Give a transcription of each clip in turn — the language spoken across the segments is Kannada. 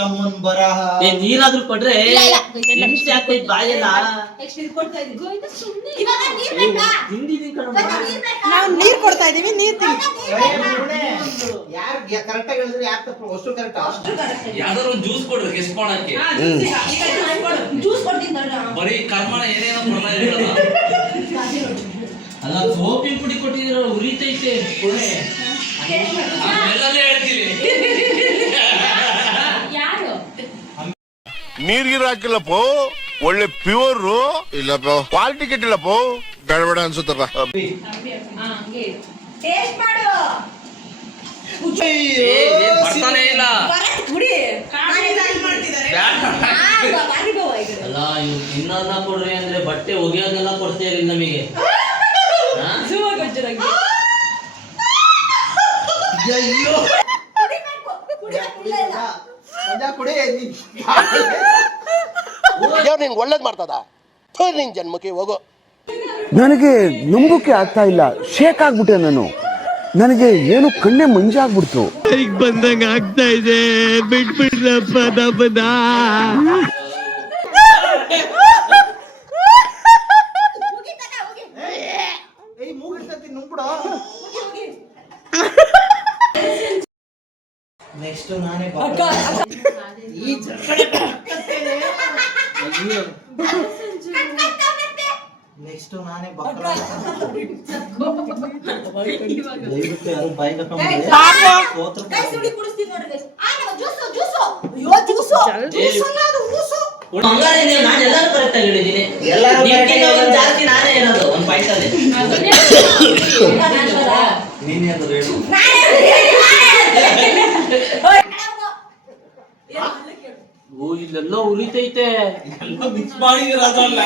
ತಮ್ಮನ್ ಬರಹ ನೀರಾದ್ರೂ ಕೊಡ್ರೆ ಹಿಂಸೆ ಆಗ್ತೈತ್ ಬಾಯೆಲ್ಲ. ನಾವು ನೀರ್ ಕೊಡ್ತಾ ಇದೀವಿ, ನೀರ್ ಯಾರು ಕರೆಕ್ಟ್ ಆಗಿ ಹೇಳಿದ್ರೆ ಯಾರು ತಪ್ಪು ಅಷ್ಟು ಕರೆಕ್ಟ್. ಯಾವ್ದಾದ್ರು ಜ್ಯೂಸ್ ಕೊಡ್ರಿ ಗೆಸ್ಟ್ ಮಾಡಕ್ಕೆ. ಬರೀ ಕರ್ಮಣ ಏನೇನೋ ಕೊಡ್ತಾ ಇದೀರಲ್ಲ. ಅಲ್ಲ ಸೋಪಿನ ಪುಡಿ ಕೊಟ್ಟಿದ್ದೀರ, ಉರಿತೈತೆ ಎಲ್ಲಲ್ಲೇ ಹೇಳ್ತೀವಿ. ನೀರ್ಗಿರ ಹಾಕಿಲ್ಲಪ್ಪ, ಒಳ್ಳೆ ಪ್ಯೂರ್ ಇಲ್ಲಪ್ಪ, ಕ್ವಾಲಿಟಿ ಕೆಟ್ಟಿಲ್ಲಪ್ಪ, ಬೇಡ ಬೇಡ ಅನ್ಸುತ್ತಪ್ಪ. ಬರ್ತಾನೆ ಇಲ್ಲ. ಅಲ್ಲ ಇವ್ ತಿನ್ನೋದನ್ನ ಕೊಡ್ರಿ ಅಂದ್ರೆ ಬಟ್ಟೆ ಒಗೆಯೋದೆಲ್ಲ ಕೊಡ್ತೀರಿ ನಮಗೆ. ನಿಂಗೆ ಒಳ್ಳೇದ್ ಮಾಡ್ತದ ನಿನ್ ಜನ್ಮಕ್ಕೆ ಹೋಗೋ. ನನಗೆ ನಂಬೋಕೆ ಆಗ್ತಾ ಇಲ್ಲ, ಶೇಕ್ ಆಗ್ಬಿಟ್ಟೆ ನಾನು. ನನಗೆ ಏನು ಕಣ್ಣೆ ಮಂಜಾಗ್ಬಿಡ್ತು. ಈಗ ಬಂದಂಗ ಆಗ್ತಾ ಇದೆ, ಬಿಟ್ಬಿಡ್ರಪ್ಪ ನಮ್ಮನ್ನ. ನೆಕ್ಸ್ಟ್ ನಾನೇ ನೆಕ್ಸ್ಟ್ ನಾನೇ ದಯವಿಟ್ಟು ಯಾರು ಬಾಯಿ ನಾನೆಲ್ಲರೂ ಕರೆಕ್ಟ್ ಆಗಿ ಹೇಳಿದ್ದೀನಿ. ಜಾಸ್ತಿ ನಾನೇ ಹೇಳೋದು ಒಂದು ಪಾಯಿಂಟಲ್ಲಿ. ನೀನೇ ಅದು ಹೇಳು. ಓ ಇಲ್ಲೆಲ್ಲ ಉರಿತೈತೆ, ಎಲ್ಲ ಮಿಕ್ಸ್ ಮಾಡಿದೀರ ಅದಲ್ಲ.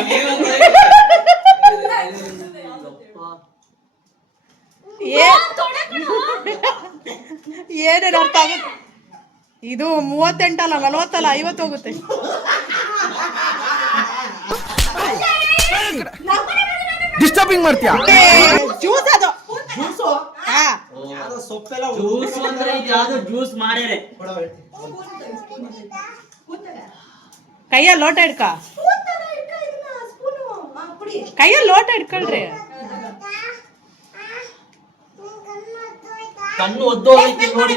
ಏನೇನು ಅರ್ಥ ಆಗುತ್ತೆ ಇದು? 38 ಅಲ್ಲ 40 ಅಲ್ಲ 50 ಹೋಗುತ್ತೆ. ಡಿಸ್ಟರ್ಬಿಂಗ್ ಮಾಡ್ತೀಯಾ? ಜ್ಯೂಸ್ ಅದು ಸೊಪ್ಪೆಲ್ಲ ಜ್ಯೂಸ್ ಅಂದ್ರೆ ಯಾವ್ದು ಜ್ಯೂಸ್ ಮಾಡ್ಯಾರೆ. ಕೈಯಲ್ಲಿ ಲೋಟ ಹಿಡ್ಕ, ಕೈಯಲ್ಲಿ ಲೋಟ ಹಿಡ್ಕೊಳ್ರಿ. ಕಣ್ಣು ಒದ್ದೋಗೈತಿ ನೋಡಿ.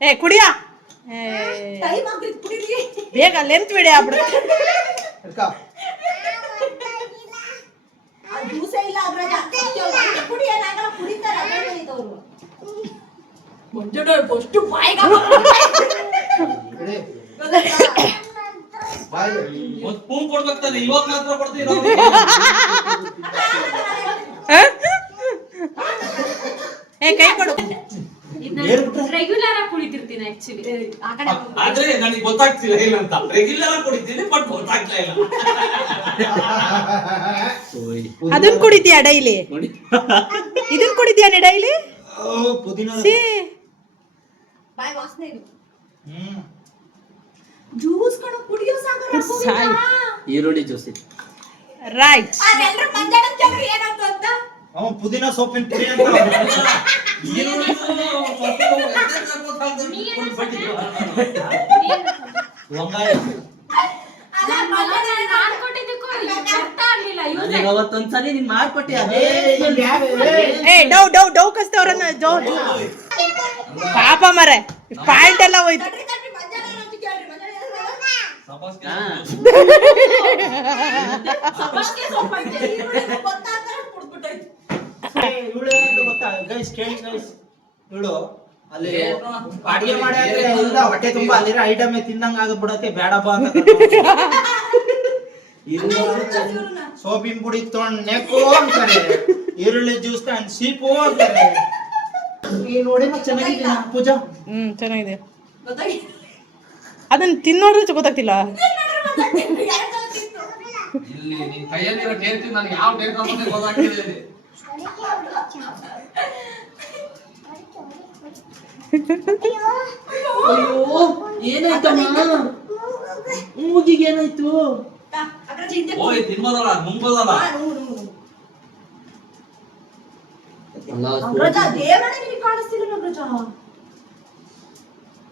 ಏ ಕುಡಿಯ ಬೇಗ ಲೆಂತ್ ಬಿಡಿ ಆಗ್ಬಿಡುತ್ತೆ. ಒಂದು ಸ್ಪೂನ್ ಕೊಡ್ಬೇಕಾಗ್ತದೆ, ಇವಾಗ ಮಾತ್ರ ಕೊಡ್ತೀವಿ. ಏ ಕೈ ಕೊಡು. ರೆಗ್ಯುಲರ್ ಆಗಿ ಕುಡಿತಿರ್ತೀನಿ ಆಕ್ಚುಲಿ, ಆದ್ರೆ ನನಗೆ ಗೊತ್ತಾಗ್ತಿಲ್ಲ ಏನಂತ. ರೆಗ್ಯುಲರ್ ಆಗಿ ಕುಡಿತೀನಿ ಬಟ್ ಗೊತ್ತಾಗ್ತಾ ಇಲ್ಲ. ಅದನ್ನ ಕುಡಿತೀಯಾ ಡೈಲಿ? ಇದನ್ನ ಕುಡಿತೀಯಾ ನೀ ಡೈಲಿ? ಪುದೀನ ಜ್ಯೂಸ್ ಕಣ ಕುಡಿಯೋ ಸಾಗರ. ಈರುಳ್ಳಿ ಜ್ಯೂಸ್ ರೈಟ್. ಪುದೀನ ಸೊಪ್ಪಿನ ಪುಡಿ ಅಂತ ಅವತ್ತೊಂದ್ಸಲಿ ನೀನ್ ಮಾಡ್ಕೊಟ್ಟಿ. ಏ ಡೌ ಡೌ ಡೌ ಕಸ್ತವ್ರನ್ನ ಡೌ ಪಾಪ ಮರೆ ಪ್ಯಾಂಟ್ ಎಲ್ಲ ಹೋಯ್ತು. ಇವಳು ಅಲ್ಲಿ ಅಡಿಗೆ ಮಾಡಿ ಹೊಟ್ಟೆ ತುಂಬಾ ಅಲ್ಲಿರೋ ಐಟಮ್ ತಿನ್ನಂಗ ಆಗಬಿಡತ್ತೆ, ಬೇಡಪ್ಪ ಅಂತ. ಸೋಪಿನ ಪುಡಿ ತೊಗೊಂಡ್ ನೆಕ್ಕು ಅಂತಾರೆ, ಈರುಳ್ಳಿ ಜ್ಯೂಸ್ ತಗೊಂಡ್ ಸೀಪು ಅಂತಾರೆ. ಈ ನೋಡಿ ಚೆನ್ನಾಗಿದೆ ಪೂಜಾ. ಚೆನ್ನಾಗಿದೆ. ಅದನ್ನ ತಿನ್ನೋದ್ರೆ ಗೊತ್ತಾಗ್ತಿಲ್ಲ. ಇಲ್ಲಿ ನಿನ್ ಕೈಯಲ್ಲಿರೋ ಟೇಸ್ಟ್ ನನಗೆ ಯಾವ ಟೇಸ್ಟ್ ಅಂತ ಗೊತ್ತಾಗ್ತಿದೆ. ಅಯ್ಯೋ ಏನಾಯ್ತಮ್ಮ? ಮೂಗಿಗೆ ಏನಾಯ್ತು? ಓಯ್ ತಿನ್ಬೋದಲ್ಲ, ನುಂಗ್ಬೋದಲ್ಲ.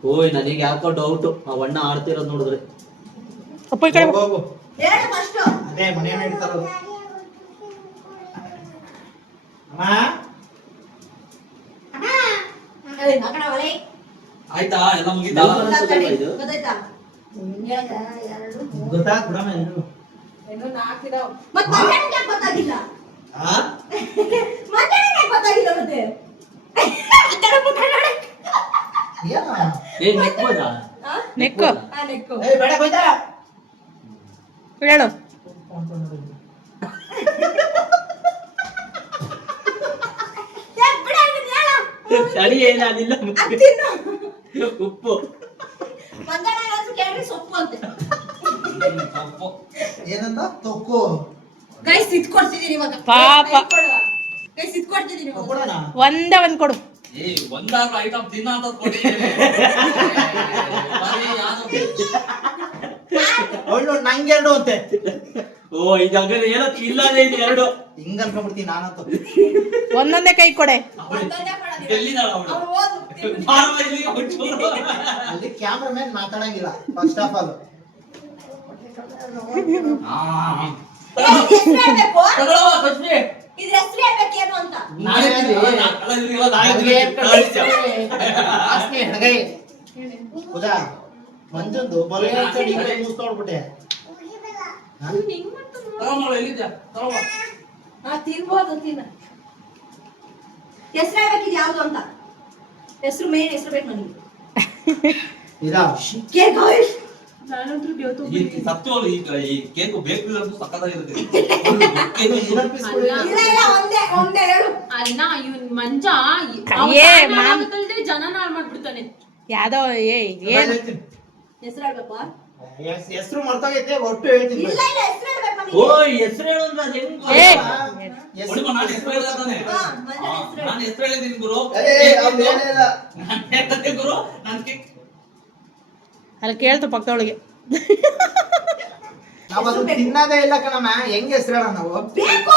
ಓಯ್ ನನಗೆ ಯಾಕೋ ಡೌಟ್ ಆ ಅಣ್ಣ ಆಡ್ತಿರೋದು ನೋಡಿದ್ರೆ. ಅಪ್ಪ ಈ ಕಡೆ ಬಾ. ಹೋಗು ಹೇಳು ಫಸ್ಟ್. ಅದೇ ಮನೆ ಹೇಳ್ತಾರದು. ಅಮ್ಮ ಅದೇ ಮಗನ ಒಲೆ. ಆಯ್ತಾ ಎಲ್ಲ ಮುಗಿತಾ? ಇದು ಗೊತ್ತಾಯ್ತಾ? ಹೇಳಕ್ಕ ಎರಡು ಗೊತ್ತಾ ಬಿಡಮ್ಮ ಎಲ್ರು. ಇನ್ನೂ 4 ಇದಾವ. ಮತ್ತೆ ಮಧ್ಯಾಹ್ನಕ್ಕೆ ಯಾಕೆ ಗೊತ್ತಾಗಿಲ್ಲ? ಆ ಮಧ್ಯಾಹ್ನಕ್ಕೆ ಯಾಕೆ ಗೊತ್ತಾಗಿಲ್ಲ ಮತ್ತೆ? ಅದರ ಮುಖ ನೋಡಿ. ಏನು ಏ ನೆಕ್ಬೋದಾ? ಆ? ನೆಕ್ಕು ಆ ನೆಕ್ಕು. ಏ ಬೇಡ ಹೋಯ್ತಾ ಹೇಳು. ಯಾಕೆ ಬಿಡ ಇದನ್ನ ಹೇಳು. ತಡಿ ಏನಾಗಿಲ್ಲ. ಅದ್ ತಿನ್ನು. ಉಪ್ಪು ಮಧ್ಯಾಹ್ನ ಏನಾದ್ರು ಕೇಳ್ರಿ ಸೊಪ್ಪು ಅಂತೆ. ತಪ್ಪು. ಏನಂತ ತೊಕ್ಕು ಗೈಸ್ ಇದ್ ಕೊಡ್ತಿದೀನಿ ಇವಾಗ. ಪಾಪ. ಗೈಸ್ ಇದ್ ಕೊಡ್ತಿದೀನಿ ಇವಾಗ. ಕೊಡೋಣ ಒಂದೇ ಒಂದ್ ಕೊಡು. ಏ ಒಂದಾದ್ರೂ ಐಟಮ್ ತಿನ್ನ ಅಂತ ಕೊಟ್ಟಿದ್ದೇನೆ. ಬರೀ ಯಾವ್ದೋ ಅವಳು ನಂಗೆರಡು ಅಂತೆ. ಓ ಇದು ಹಂಗಾರೆ ಏನೋ ಇಲ್ಲದೆ ಇದೆ ಎರಡು. ಹಿಂಗ ಅನ್ಕೊಂಡ್ಬಿಡ್ತೀನಿ ನಾನಂತೂ. ಒಂದೊಂದೇ ಕೈ ಕೊಡೆ. ಒಂದೊಂದೇ ಕೊಡೋದಿಲ್ಲ. ಎಲ್ಲಿದ್ದಾಳ ಅವಳು? ಅವ್ಳು ಓದು. ಬಾರಮ್ಮ ಇಲ್ಲಿಗೆ ಒಂಚೂರು. ಅಲ್ಲಿ ಕ್ಯಾಮ್ರಾ ಮ್ಯಾನ್ ಮಾತಾಡಂಗಿಲ್ಲ ಫಸ್ಟ್ ಆಫ್ ಆಲ್. ಇದ್ ಹೆಸ್ರು ಹೇಳ್ಬೇಕು. ತಗೊಳವ್ವ, ಕಚ್ಬಿ. ಇದ್ ಹೆಸ್ರು ಹೇಳ್ಬೇಕು ಏನು ಅಂತ. ನಾನೇ ತಿಂದೆ. ಅಲ್ಲ, ಇವ್ರಿಗೆಲ್ಲ ನಾನೇ ತಿಂದೆ. ಹೌದಾ ಮಂಜಂದು ಬಲಗೈ ಕಡೆ ಈ ಕಡೆ ಮುಸ್ಕೊಂಡ್ಬಿಟ್ಟೆ. ನೀನ್ ಹೆಂಗ್ ಮಾಡ್ತಾನೆ ನೋಡು. ತಗೊಮ್ಮವ್ವ, ಎಲ್ಲಿದ್ಯಾ? ತಗೊವ್ವ. ಹಾ ತಿನ್ಬೋದು ತಿನ್ನ. ಹೆಸ್ರು ಹೇಳ್ಬೇಕು ಇದು ಯಾವ್ದು ಅಂತ. ಹೆಸ್ರು ಮೇನ್ ಹೆಸ್ರು ಬೇಕು ನನಗೆ. ಇದಾ ಗೈಸ್ ನಾನಂತೂ ದೇವತು ಈ ಸತ್ಯವಾಗ್ಲೂ ಈ ಕೇಕ್ ಬೇಕರಿ ಅಂತೂ ಸಕ್ಕತ್ತಾಗಿರುತ್ತೆ. ಇನ್ನೊಂದ್ piece ಕೊಡಿ. ಇಲ್ಲ ಇಲ್ಲ ಒಂದೇ ಹೇಳು. ಅಲ್ಲ ಇವನ್ ಮಂಜ ಏ, ಮಾಮ್. ಜನನ ಹಾಳು ಮಾಡ್ಬಿಡ್ತಾನೆ. ಯಾವ್ದೋ ಏನ್ ಹೇಳ್ತೀನಿ. ಹೆಸ್ರು ಹೇಳ್ಬೇಕು. ಹೆಸರು ಮರ್ತೋಗೈತೆ ಒಟ್ಟು ಹೇಳ್ತೀನಿ. ಇಲ್ಲ ಇಲ್ಲ ಹೆಸ್ರು ಹೇಳ್ಬೇಕು ನನಗೆ. ಓಯ್ ಹೆಸರು ಹೇಳು ಅಂದ್ರೆ ಅದು ಹೆಂಗ್ ಏ ಹೊಡಿಮ, ನಾನು ಹೆಸರು ಹೇಳ್ದ ತಾನೆ. ಹಾ, ಮಂಜ ಹೆಸ್ರು ಹೇಳು. ನಾನು ಹೆಸರು ಹೇಳಿದ್ದೀನಿ ಗುರು. ಅವ್ನು ಹೇಳಿಲ್ಲ. ನಾನು ಹೇಳ್ದೆ ಗುರು. ನಾನು ಕೇಕ್ ಅಲ್ಲಿ ಕೇಳ್ತು ಪಕ್ಕದೊಳಗೆ. ನಾವ್ ಅದು ತಿನ್ನೋದೇ ಇಲ್ಲ ಕಣಮ್ಮ. ಹೆಂಗ್ ಹೆಸರು ಹೇಳ ನಾವು ಬೇಕು.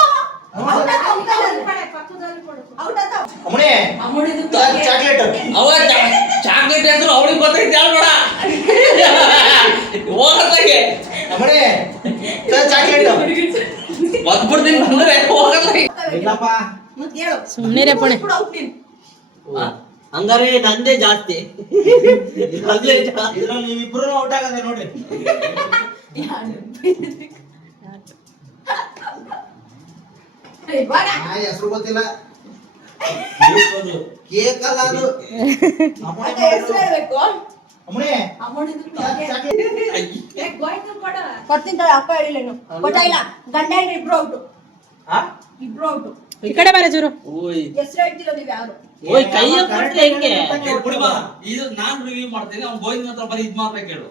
ಔಟ್ ಅಂತ. ಅಮ್ಮಣಿ ಅಮ್ಮನಿದು ಚಾಕ್ಲೇಟ್. ಅವ ಚಾಕ್ಲೇಟ್ ಹೆಸರು ಅವಳಿಗೆ ಗೊತ್ತೈತೆ ಹೇಳ್ಬೇಡ. ಹೋಗತ್ತಾಗೆ ಅಮ್ಮಣಿ ಚಾಕ್ಲೇಟ್. ಒದ್ಬಿಡ್ತೀನಿ ಬಂದ್ರೆ ಹೋಗತ್ತಾಗೆ. ಇಲ್ಲಪ್ಪ ಮತ್ತೆ ಹೇಳು. ಸುಮ್ನಿರೇ ಪುಣೆ. ಕೂಡ ಔಟ್ ನೀನು. ಹಂಗಾರೆ ನಂದೇ ಜಾಸ್ತಿ. ಅಲ್ಲೇ ಜಾಸ್ತಿ. ಇದ್ರಲ್ಲಿ ನೀವಿಬ್ರು ಔಟ್ ಆಗದೆ ನೋಡಿ. ಇವಾಗ ಹೆಸರು ಗೊತ್ತಿಲ್ಲ. ಕೇಕ್ ಅಲ್ಲ ಅದು. ಮತ್ತೆ ಹೆಸ್ರು ಹೇಳ್ಬೇಕು. ಅಮ್ಮಣಿ ಅಮ್ಮನಿದು ಚಾಕ್ಲೇಟ್. ಕೊಡ್ತೀನಿ ತಗೊಳ್ಳಿ, ಅಕ್ಕ ಹೇಳಿಲ್ಲ ಇನ್ನು. ಗೊತ್ತಾಗಿಲ್ಲ. ಗಂಡ ಹೆಂಡ್ರು ಇಬ್ರು ಔಟು. ಆ? ಇಬ್ರು ಔಟು. ಈ ಕಡೆ ಬಾರ ಚೂರು. ಓಯ್ ಹೆಸ್ರು ಹೇಳ್ತಿಲ್ಲ ನೀವು ಯಾರು. ಓಯ್ ಕೈಯ ಕೊಟ್ರೆ ಹೆಂಗೆ? ಬಿಡ್ಬಾ, ಇದು ನಾನು ರಿವ್ಯೂ ಮಾಡ್ತೀನಿ. ಅವ್ನು ಗೋವಿಂದ ಹತ್ರ ಬರೀ ಇದ್ ಮಾತ್ರ ಕೇಳು.